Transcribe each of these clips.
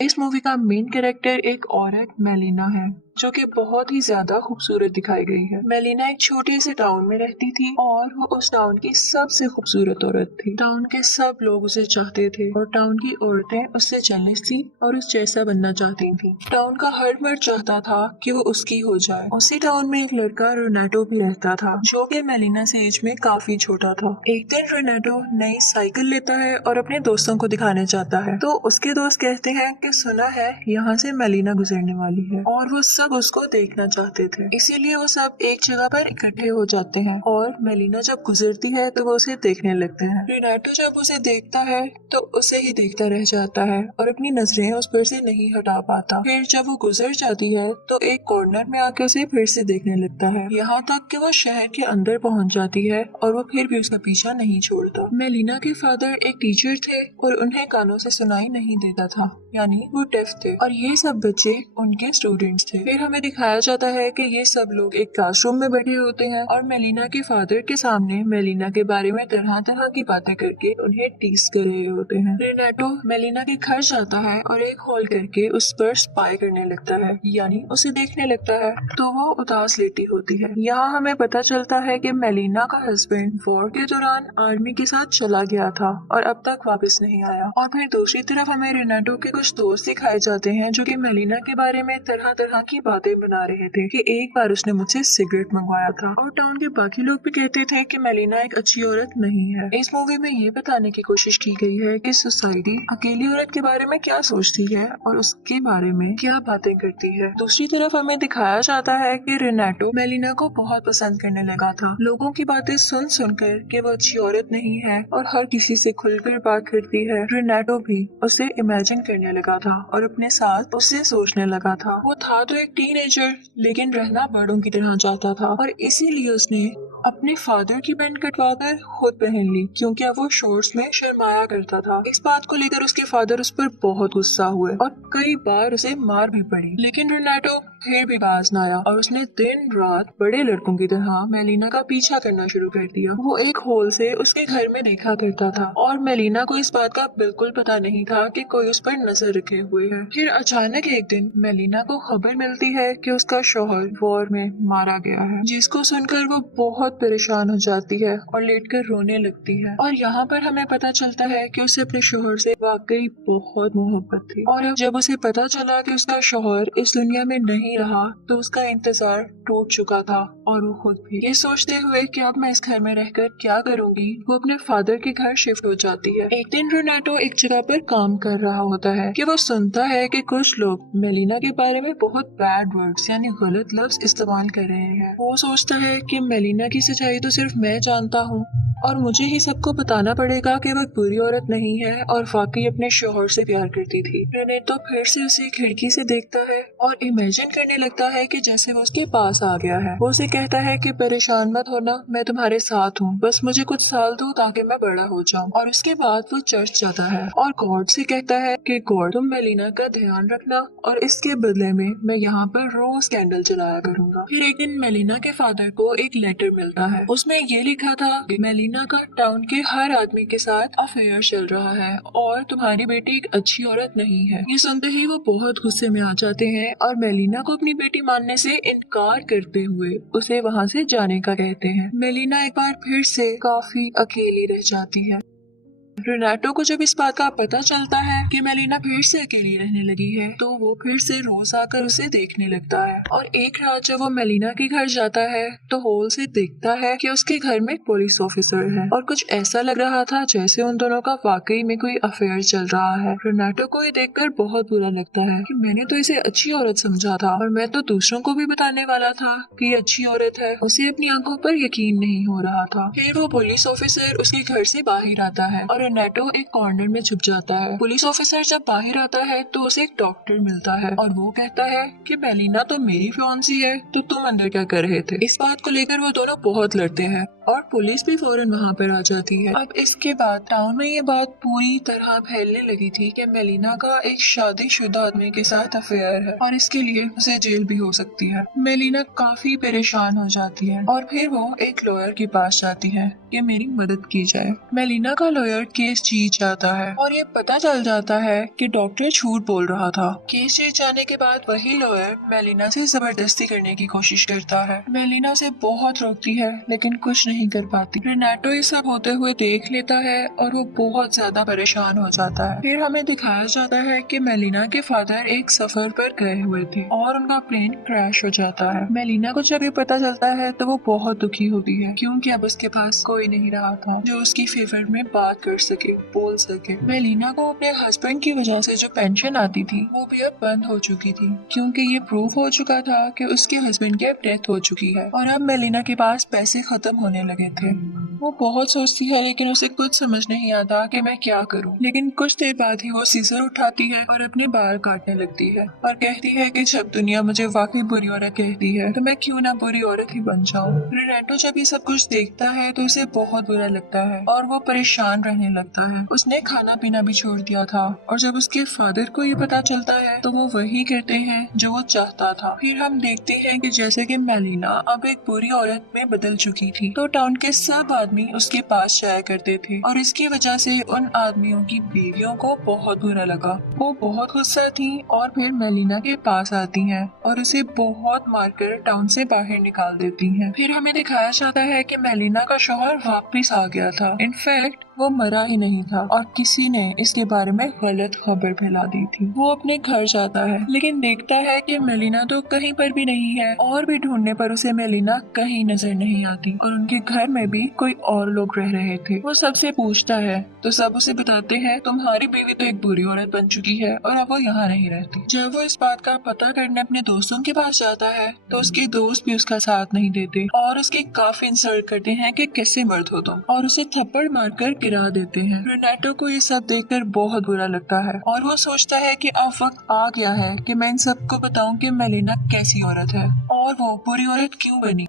इस मूवी का main character एक औरत मेलिना है जो कि बहुत ही ज्यादा खूबसूरत दिखाई गई है। मेलिना एक छोटे से टाउन में रहती थी और वो उस टाउन की सबसे खूबसूरत औरत थी। टाउन के सब लोग उसे चाहते थे और टाउन की औरतें उससे जेलस थी और उस जैसा बनना चाहती थी। टाउन का हर मर्द चाहता था कि वो उसकी हो जाए। उसी टाउन में एक लड़का रोनाटो भी रहता था जो कि मेलिना से एज में काफी छोटा था। एक दिन रोनाटो नई साइकिल लेता है और अपने दोस्तों को दिखाने जाता है तो उसके दोस्त कहते हैं कि सुना है यहाँ से मेलिना गुजरने वाली है और वो सब उसको देखना चाहते थे। इसीलिए वो सब एक जगह पर इकट्ठे हो जाते हैं और मेलिना जब गुजरती है तो वो उसे देखने लगते हैं। रेनाटो जब उसे देखता है तो उसे ही देखता रह जाता है और अपनी नजरें उस पर से नहीं हटा पाता। फिर जब वो गुजर जाती है तो एक कॉर्नर में आके उसे फिर से देखने लगता है, यहाँ तक कि वो शहर के अंदर पहुँच जाती है और वो फिर भी उसका पीछा नहीं छोड़ता। मेलिना के फादर एक टीचर थे और उन्हें कानों से सुनाई नहीं देता था, यानी वो डेफ थे और ये सब बच्चे उनके स्टूडेंट्स थे। फिर हमें दिखाया जाता है कि ये सब लोग एक क्लासरूम में बैठे होते हैं और मेलिना के फादर के सामने मेलिना के बारे में तरह तरह की बातें करके उन्हें टीज कर रहे होते हैं। रेनाटो मेलिना के घर जाता है और एक हॉल करके उस पर स्पाई करने लगता है, यानी उसे देखने लगता है, तो वो उदास लेटी होती है। यहाँ हमें पता चलता है कि मेलिना का हस्बैंड वॉर के दौरान आर्मी के साथ चला गया था और अब तक वापस नहीं आया। और फिर दूसरी तरफ हमें रेनाटो के कुछ दोस्त दिखाए जाते हैं जो कि मेलिना के बारे में तरह तरह की बातें बना रहे थे कि एक बार उसने मुझसे सिगरेट मंगवाया था। और टाउन के बाकी लोग भी कहते थे कि मेलिना एक अच्छी औरत नहीं है। इस मूवी में ये बताने की कोशिश की गई है कि सोसाइटी अकेली औरत के बारे में क्या सोचती है और उसके बारे में क्या बातें करती है। दूसरी तरफ हमें दिखाया जाता है कि रेनाटो मेलिना को बहुत पसंद करने लगा था। लोगों की बातें सुन सुनकर कि वो अच्छी औरत नहीं है और हर किसी से खुलकर बात करती है, रेनाटो भी उसे इमेजिन करने लगा था और अपने साथ उससे सोचने लगा था। वो था तो एक टीनेजर लेकिन रहना बड़ों की तरह चाहता था और इसीलिए उसने अपने फादर की पैंट कटवाकर खुद पहन ली क्योंकि अब वो शॉर्ट्स में शर्माया करता था। इस बात को लेकर उसके फादर उस पर बहुत गुस्सा हुए और कई बार उसे मार भी पड़ी, लेकिन रोनाटो फिर भी बाज न आया और उसने दिन रात बड़े लड़कों की तरह मेलिना का पीछा करना शुरू कर दिया। वो एक होल से उसके घर में देखा करता था और मेलिना को इस बात का बिल्कुल पता नहीं था कि कोई उस पर नजर रखे हुए है। फिर अचानक एक दिन मेलिना को खबर मिलती है कि उसका शौहर वॉर में मारा गया है, जिसको सुनकर वो बहुत परेशान हो जाती है और लेटकर रोने लगती है। और यहाँ पर हमें पता चलता है कि उसे अपने शौहर से वाकई बहुत मोहब्बत थी और अब जब उसे पता चला कि उसका शौहर इस दुनिया में नहीं रहा तो उसका इंतजार टूट चुका था और वो खुद भी। ये सोचते हुए कि अब मैं इस घर में रहकर क्या करूंगी, वो अपने फादर के घर शिफ्ट हो जाती है। एक दिन रोनाटो एक जगह पर काम कर रहा होता है कि वो सुनता है कि कुछ लोग मेलिना के बारे में बहुत बैड वर्ड्स यानी गलत लफ्ज इस्तेमाल कर रहे हैं। वो सोचता है कि मेलिना की सच्चाई तो सिर्फ मैं जानता हूँ और मुझे ही सबको बताना पड़ेगा कि वह बुरी औरत नहीं है और वाकई अपने शौहर से प्यार करती थी। रेने तो फिर से उसे खिड़की से देखता है और इमेजिन करने लगता है कि जैसे वो उसके पास आ गया है। वो उसे कहता है कि परेशान मत होना, मैं तुम्हारे साथ हूँ, बस मुझे कुछ साल दो ताकि मैं बड़ा हो जाऊँ। और उसके बाद वो चर्च जाता है और गॉड से कहता है कि गॉड तुम मेलिना का ध्यान रखना और इसके बदले में मैं यहाँ पर रोज कैंडल जलाया करूंगा। फिर एक दिन मेलिना के फादर को एक लेटर मिलता है, उसमें ये लिखा था कि मेलिना का टाउन के हर आदमी के साथ अफेयर चल रहा है और तुम्हारी बेटी एक अच्छी औरत नहीं है। ये सुनते ही वो बहुत गुस्से में आ जाते हैं और मेलिना को अपनी बेटी मानने से इनकार करते हुए उसे वहाँ से जाने का कहते हैं। मेलिना एक बार फिर से काफी अकेली रह जाती है। रेनाटो को जब इस बात का पता चलता है कि मेलिना फिर से अकेली रहने लगी है तो वो फिर से रोज आकर उसे देखने लगता है। और एक रात जब वो मेलिना के घर जाता है तो होल से देखता है कि उसके घर में एक पुलिस ऑफिसर है और कुछ ऐसा लग रहा था जैसे उन दोनों का वाकई में कोई अफेयर चल रहा है। रेनाटो को ये देखकर बहुत बुरा लगता है कि मैंने तो इसे अच्छी औरत समझा था और मैं तो दूसरों को भी बताने वाला था कि ये अच्छी औरत है। उसे अपनी आंखों पर यकीन नहीं हो रहा था। फिर वो पुलिस ऑफिसर उसके घर से बाहर आता है और रेनाटो एक कॉर्नर में छुप जाता है। पुलिस ऑफिसर जब बाहर आता है तो उसे एक डॉक्टर मिलता है और वो कहता है कि मेलिना तो मेरी फियांसी है, तो तुम अंदर क्या कर रहे थे। इस बात को लेकर वो दोनों बहुत लड़ते हैं और पुलिस भी फौरन वहाँ पर आ जाती है। अब इसके बाद टाउन में ये बात पूरी तरह फैलने लगी थी कि मेलिना का एक शादीशुदा आदमी के साथ अफेयर है और इसके लिए उसे जेल भी हो सकती है। मेलिना काफी परेशान हो जाती है और फिर वो एक लॉयर के पास जाती है कि मेरी मदद की जाए। मेलिना का लॉयर केस जीत जाता है और ये पता चल जाता है कि डॉक्टर झूठ बोल रहा था। केस जीत जाने के बाद वही लॉयर मेलिना से जबरदस्ती करने की कोशिश करता है। मेलिना उसे बहुत रोकती है लेकिन कुछ नहीं कर पाती। रेनाटो ये सब होते हुए देख लेता है और वो बहुत ज्यादा परेशान हो जाता है। फिर हमें दिखाया जाता है कि मेलिना के फादर एक सफर पर गए हुए थे और उनका प्लेन क्रैश हो जाता है। मेलिना को जब ये पता चलता है तो वो बहुत दुखी होती है क्योंकि अब उसके पास कोई नहीं रहा था जो उसकी फेवर में बात कर सके, बोल सके। मेलिना को अपने हस्बैंड की वजह से जो पेंशन आती थी वो भी अब बंद हो चुकी थी क्योंकि ये प्रूफ हो चुका था कि उसके हस्बैंड की अब डेथ हो चुकी है और अब मेलिना के पास पैसे खत्म होने लगे थे। वो बहुत सोचती है लेकिन उसे कुछ समझ नहीं आता कि मैं क्या करूं। लेकिन कुछ देर बाद ही वो सीजर उठाती है और अपने बाल काटने लगती है और कहती है कि जब दुनिया मुझे वाकई बुरी औरत कहती है तो मैं क्यों ना बुरी औरत ही बन जाऊं। रेनाटो जब ये सब कुछ देखता है तो उसे बहुत बुरा लगता है और वो परेशान रहने लगता है। उसने खाना पीना भी छोड़ दिया था और जब उसके फादर को ये पता चलता है तो वो वही करते हैं जो वो चाहता था। फिर हम देखते हैं कि जैसे कि मेलिना अब एक बुरी औरत में बदल चुकी थी तो टाउन के सब आदमी उसके पास जाया करते थे और इसकी वजह से उन आदमियों की बीवियों को बहुत बुरा लगा। वो बहुत गुस्सा थी और फिर मेलिना के पास आती हैं और उसे बहुत मारकर टाउन से बाहर निकाल देती हैं। फिर हमें दिखाया जाता है कि मेलिना का शौहर वापस आ गया था। इनफैक्ट वो मरा ही नहीं था और किसी ने इसके बारे में गलत खबर फैला दी थी। वो अपने घर जाता है लेकिन देखता है कि मेलिना तो कहीं पर भी नहीं है और भी ढूंढने पर उसे मेलिना कहीं नजर नहीं आती और उनके घर में भी कोई और लोग रह रहे थे। वो सबसे पूछता है तो सब उसे बताते हैं तुम्हारी बीवी तो एक बुरी औरत बन चुकी है और अब वो यहाँ नहीं रहती। जब वो इस बात का पता करने अपने दोस्तों के पास जाता है तो उसके दोस्त भी उसका साथ नहीं देते और उसकी काफी इंसल्ट करते हैं कि कैसे मर्द हो तुम, और उसे थप्पड़ मारकर गिरा देते हैं। रेनाटो को ये सब देखकर बहुत बुरा लगता है और वो सोचता है कि अब वक्त आ गया है कि मैं इन सबको बताऊं कि मेलिना कैसी औरत है और वो बुरी औरत क्यों बनी।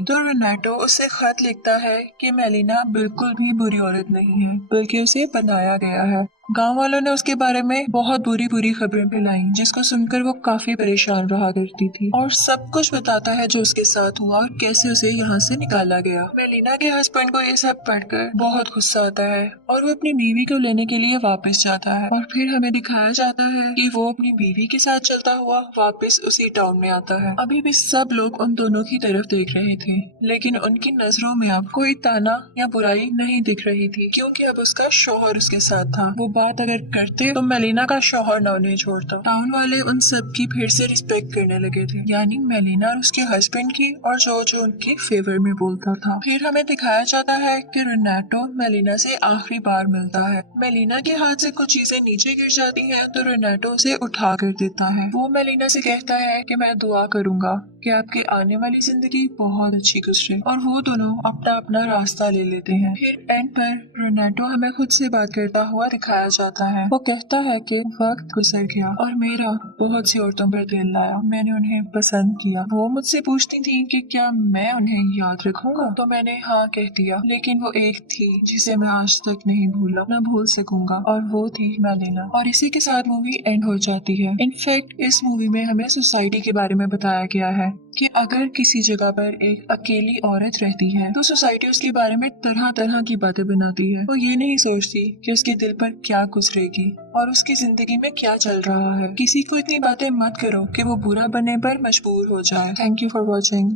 तो रेनाटो उसे खत लिखता है कि मेलिना बिल्कुल भी बुरी औरत नहीं है बल्कि उसे बनाया गया है। गांव वालों ने उसके बारे में बहुत बुरी बुरी खबरें फैलाई जिसको सुनकर वो काफी परेशान रहा करती थी और सब कुछ बताता है जो उसके साथ हुआ और कैसे उसे यहाँ से निकाला गया। मेलिना के हस्बैंड को ये सब पढ़कर बहुत गुस्सा आता है और वो अपनी बीवी को लेने के लिए वापस जाता है और फिर हमें दिखाया जाता है कि वो अपनी बीवी के साथ चलता हुआ वापस उसी टाउन में आता है। अभी भी सब लोग उन दोनों की तरफ देख रहे थे लेकिन उनकी नजरों में अब कोई ताना या बुराई नहीं दिख रही थी क्योंकि अब उसका शौहर उसके साथ था। वो बात अगर करते तो मेलिना का शौहर ना उन्हें छोड़ता। टाउन वाले उन सब की फिर से रिस्पेक्ट करने लगे थे, यानी मेलिना और उसके हस्बैंड की और जो उनके फेवर में बोलता था। फिर हमें दिखाया जाता है कि रेनाटो मेलिना से आखिरी बार मिलता है। मेलिना के हाथ से कुछ चीजें नीचे गिर जाती हैं तो रेनाटो उसे उठा कर देता है। वो मेलिना से कहता है कि मैं दुआ करूंगा कि आपकी आने वाली जिंदगी बहुत अच्छी गुजरे और वो दोनों अपना अपना रास्ता ले लेते हैं। फिर एंड पर रेनाटो हमें खुद से बात करता हुआ दिखाया जाता है। वो कहता है कि वक्त गुजर गया और मेरा बहुत सी औरतों पर दिल लाया, मैंने उन्हें पसंद किया। वो मुझसे पूछती थी कि क्या मैं उन्हें याद रखूंगा तो मैंने हाँ कह दिया, लेकिन वो एक थी जिसे मैं आज तक नहीं भूला, न भूल सकूंगा, और वो थी मेलिना। और इसी के साथ मूवी एंड हो जाती है। इनफैक्ट इस मूवी में हमें सोसाइटी के बारे में बताया गया है कि अगर किसी जगह पर एक अकेली औरत रहती है तो सोसाइटी उसके बारे में तरह तरह की बातें बनाती है। वो ये नहीं सोचती कि उसके दिल पर क्या गुजरेगी और उसकी जिंदगी में क्या चल रहा है। किसी को इतनी बातें मत करो कि वो बुरा बनने पर मजबूर हो जाए। Thank you for watching.